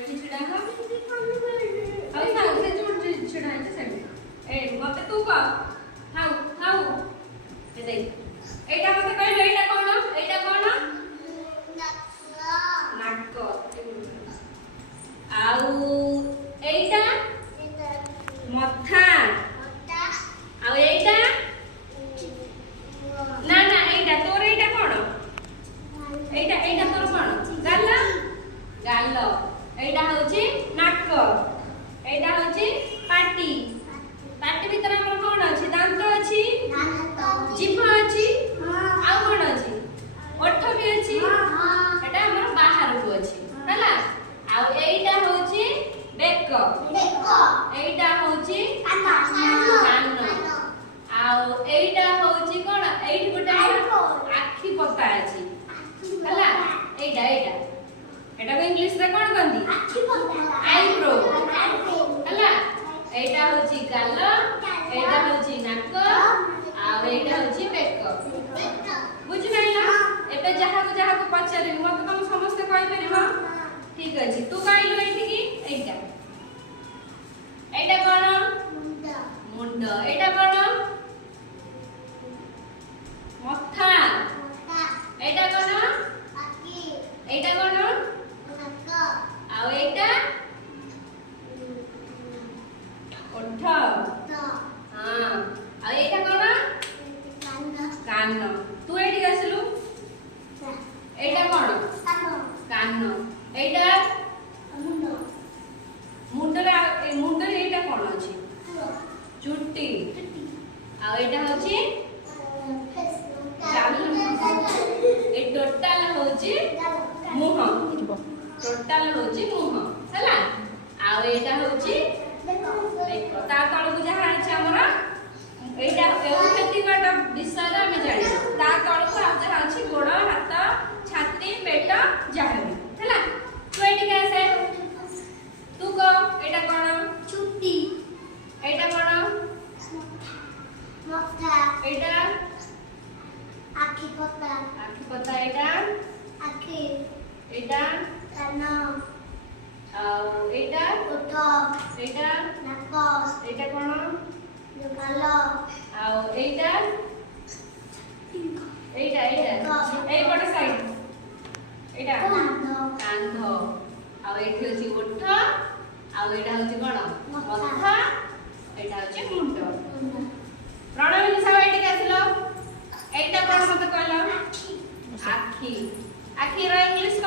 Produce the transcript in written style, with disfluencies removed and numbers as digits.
एठी छिडा हो आ खाऊ से जोड़ छिडा है सेठी ए मते तू का खाऊ खाऊ ए देख एटा मते कहलो एटा कोन नाटक आउ एटा मथा आउ एटा ना ना एटा तोर एटा कोन एटा तोर कोन गाल एटा होची नाटक एटा होची पाटी भीतर हमर कोन अछि दांत अछि जीभ अछि आ कोन अछि ओठ भी अछि एटा हमर बाहर को अछि हला आ एटा होची बेक एटा होची कान आ एटा होची कोन एठी गोटा आखी पता अछि हला एटा को इंग्लिश रे कोन कहंदी आखी पता आईब्रो हला एटा होची गाल एटा होची नाक आ एटा होची बेक बुझि नाइला एबे जहा को पचारि मते तुम समस्त कहि परिबा ठीक अछि तू कहलु एठी की एटा कोन मुंड एटा कोन मथा एटा कोन एटा कोन आ एटा ओठ हां आ एटा कोन कान तू एठी आसलु एटा कोन कान एटा मुंड एटा कोन अछि चुट्टी आ एटा होची ए टोटल होची मुह हला आ एटा होची देखो ता तळ को जहा अछि हमरा एटा व्यक्तिगत विषय हम जानि ता तळ को आ जहा अछि गोड़ हाथ छाती पेट जहा भी हला तू एटी कैसे तू को एटा कोन चुट्टी एटा कोन मथा एटा आखी पता एटा आखी एटा कान आ एटा ओठ एटा नाक एटा कोन गाल आ एटा ए बड साइड एटा कांध आ एठी होची ओठ आ एटा होची कोन मथा एटा होची मुंड प्रणव निशा एटी आसलो एटा कोन मते कहलो आखी रो इंग्लिश